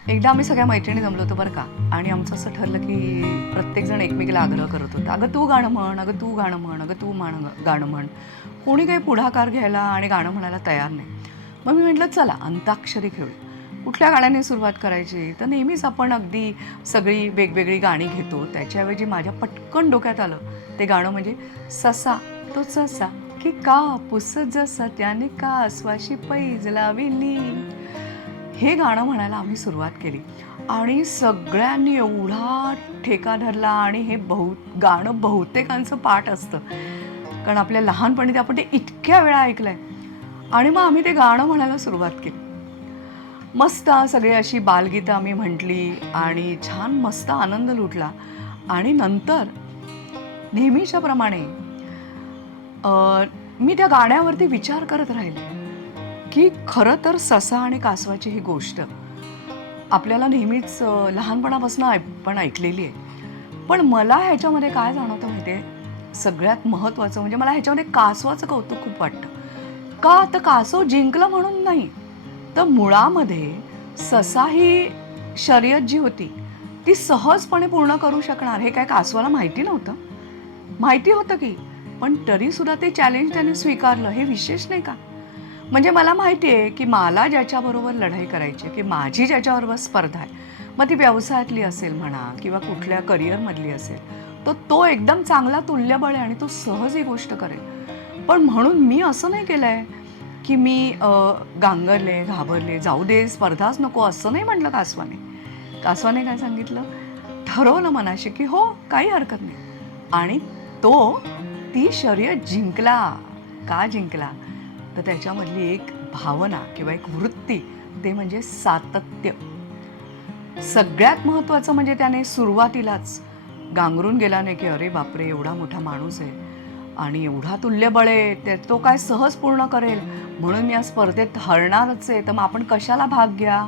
एकदा आम्ही सगळ्या मैत्रिणी जमलो होतो बरं का. आणि आमचं असं ठरलं की प्रत्येकजण एकमेकीला आग्रह करत होता, अगं तू गाणं म्हण, अगं तू गाणं म्हण, अगं तू गाणं म्हण. कोणी काही पुढाकार घ्यायला आणि गाणं म्हणायला तयार नाही. मग मी म्हटलं चला अंताक्षरी खेळूया. कुठल्या गाण्याने सुरुवात करायची? तर नेहमीच आपण अगदी सगळी वेगवेगळी गाणी घेतो. त्याच्याऐवजी माझ्या पटकन डोक्यात आलं ते गाणं म्हणजे ससा तो ससा की कापूस जसा त्याने कासवाशी पैज लाविली. हे गाणं म्हणायला आम्ही सुरुवात केली आणि सगळ्यांनी एवढा ठेका धरला. आणि हे गाणं बहुतेकांचं पाठ असतं, कारण आपल्या लहानपणी ते आपण ते इतक्या वेळा ऐकलंय. आणि मग आम्ही ते गाणं म्हणायला सुरुवात केली. मस्त सगळी अशी बालगीतं आम्ही म्हटली आणि छान मस्त आनंद लुटला. आणि नंतर नेहमीच्या प्रमाणे मी त्या गाण्यावरती विचार करत राहिले की खरं तर ससा आणि कासवाची ही गोष्ट आपल्याला नेहमीच लहानपणापासून पण ऐकलेली आहे. पण मला ह्याच्यामध्ये काय जाणवतं माहिती आहे, सगळ्यात महत्त्वाचं म्हणजे मला ह्याच्यामध्ये कासवाचं कौतुक खूप वाटतं. का तर कासव जिंकलं म्हणून नाही, तर मुळामध्ये ससा ही शर्यत जी होती ती सहजपणे पूर्ण करू शकणार हे काय कासवाला माहिती नव्हतं. माहिती होतं की, पण तरीसुद्धा ते चॅलेंज त्याने स्वीकारलं. हे विशेष नाही का? म्हणजे मला माहिती आहे की मला ज्याच्याबरोबर लढाई करायची आहे, की माझी ज्याच्याबरोबर स्पर्धा आहे, मग ती व्यवसायातली असेल म्हणा किंवा कुठल्या करिअरमधली असेल, तर तो एकदम चांगला तुल्यबळ आहे आणि तो सहज ही गोष्ट करेल. पण म्हणून मी असं नाही केलं आहे की मी गांगरले, घाबरले, जाऊ दे स्पर्धाच नको असं नाही म्हटलं कासवाने. कासवाने काय सांगितलं, ठरवलं मनाशी की हो काही हरकत नाही. आणि तो ती शर्यत जिंकला. का जिंकला? तर त्याच्यामधली एक भावना किंवा एक वृत्ती, ते म्हणजे सातत्य. सगळ्यात महत्त्वाचं म्हणजे त्याने सुरुवातीलाच गांगरून गेला नाही की अरे बापरे एवढा मोठा माणूस आहे आणि एवढा तुल्यबळ आहे, तो काय सहज पूर्ण करेल, म्हणून मी या स्पर्धेत हरणारच आहे, तर मग आपण कशाला भाग घ्या.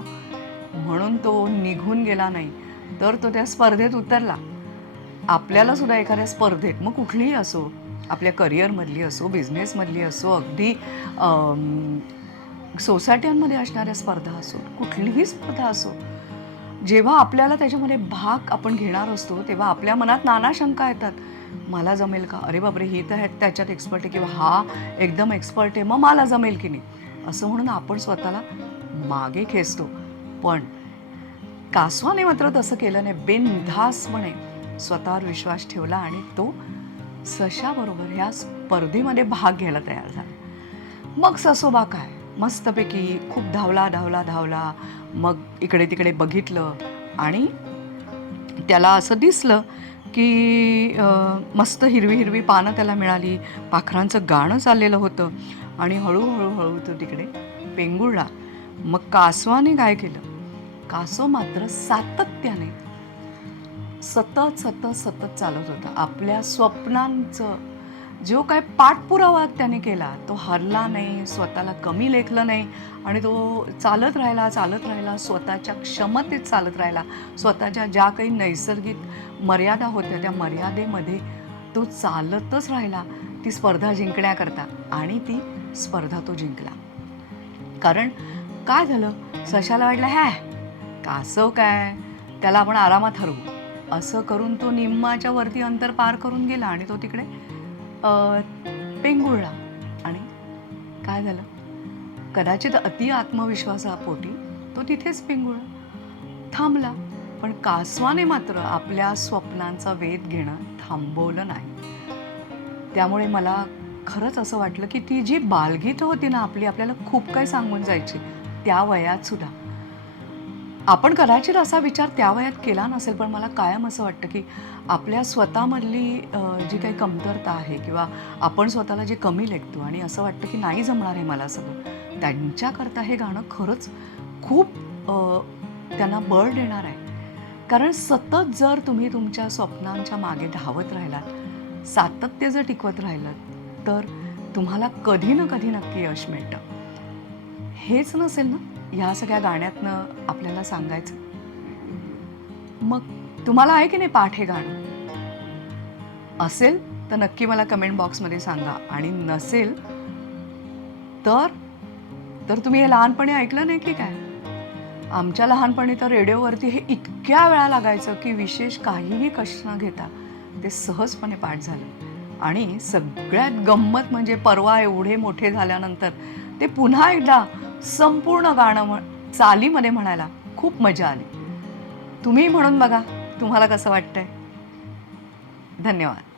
म्हणून तो निघून गेला नाही, तर तो त्या स्पर्धेत उतरला. आपल्याला सुद्धा एखाद्या स्पर्धेत, मग कुठलीही असो, आपल्या करिअरमधली असो, बिझनेसमधली असो, अगदी सोसायट्यांमध्ये असणाऱ्या स्पर्धा असो, कुठलीही स्पर्धा असो, जेव्हा आपल्याला त्याच्यामध्ये भाग आपण घेणार असतो तेव्हा आपल्या मनात नाना शंका येतात. मला जमेल का? अरे बापरे ही तर त्याच्यात एक्सपर्ट आहे किंवा हा एकदम एक्सपर्ट आहे, मग मला जमेल की नाही, असं म्हणून आपण स्वतःला मागे खेचतो. पण कासवाने मात्र तसं केलं नाही. बिनधास्तपणे स्वतःवर विश्वास ठेवला आणि तो सशाबरोबर ह्या स्पर्धेमध्ये भाग घ्यायला तयार झाला. मग ससोबा काय, मस्तपैकी खूप धावला धावला धावला. मग इकडे तिकडे बघितलं आणि त्याला असं दिसलं की मस्त हिरवी हिरवी पानं त्याला मिळाली, पाखरांचं गाणं चाललेलं होतं आणि हळूहळू हळू तो तिकडे पेंगुळला. मग कासवाने काय केलं, कासव मात्र सातत्याने सतत सतत सतत चालत होता. आपल्या स्वप्नांचं जो काय पाठपुरावा त्याने केला, तो हरला नाही, स्वतःला कमी लेखलं नाही आणि तो चालत राहिला, चालत राहिला, स्वतःच्या क्षमतेत चालत राहिला. स्वतःच्या ज्या काही नैसर्गिक मर्यादा होत्या त्या मर्यादेमध्ये तो चालतच राहिला ती स्पर्धा जिंकण्याकरता. आणि ती स्पर्धा तो जिंकला. कारण काय झालं, सशाला वाटलं कासव काय, त्याला आपण आरामात हरवू, असं करून तो निम्माच्या वरती अंतर पार करून गेला आणि तो तिकडे पेंगुळला. आणि काय झालं, कदाचित अति आत्मविश्वासापोटी तो तिथेच पेंगुळला, थांबला. पण कासवाने मात्र आपल्या स्वप्नांचा वेध घेणं थांबवलं नाही. त्यामुळे मला खरंच असं वाटलं की ती जी बालगीतं होती ना आपली, आपल्याला खूप काही सांगून जायची त्या वयात सुद्धा. आपण कदाचित असा विचार त्या वयात केला नसेल, पण मला कायम असं वाटतं की आपल्या स्वतःमधली जी काही कमतरता आहे किंवा आपण स्वतःला जे कमी लेखतो आणि असं वाटतं की नाही जमणार आहे मला सगळं, त्यांच्याकरता हे गाणं खरंच खूप त्यांना बळ देणार आहे. कारण सतत जर तुम्ही तुमच्या स्वप्नांच्या मागे धावत राहिलात, सातत्य जर टिकवत राहिलं, तर तुम्हाला कधी ना कधी नक्की यश मिळतं. हेच नसेल ना ह्या सगळ्या गाण्यातनं आपल्याला सांगायचं. मग तुम्हाला आहे की नाही पाठ हे गाणं? असेल तर नक्की मला कमेंट बॉक्समध्ये सांगा. आणि नसेल तर तर तुम्ही हे लहानपणी ऐकलं नाही की काय? आमच्या लहानपणी तर रेडिओवरती हे इतक्या वेळा लागायचं की विशेष काहीही कष्ट न घेता ते सहजपणे पाठ झालं. आणि सगळ्यात गंमत म्हणजे परवा एवढे मोठे झाल्यानंतर ते पुन्हा एकदा संपूर्ण गाणं चालीमध्ये म्हणायला खूप मजा आली. तुम्ही म्हणून बघा, तुम्हाला कसं वाटतंय? धन्यवाद.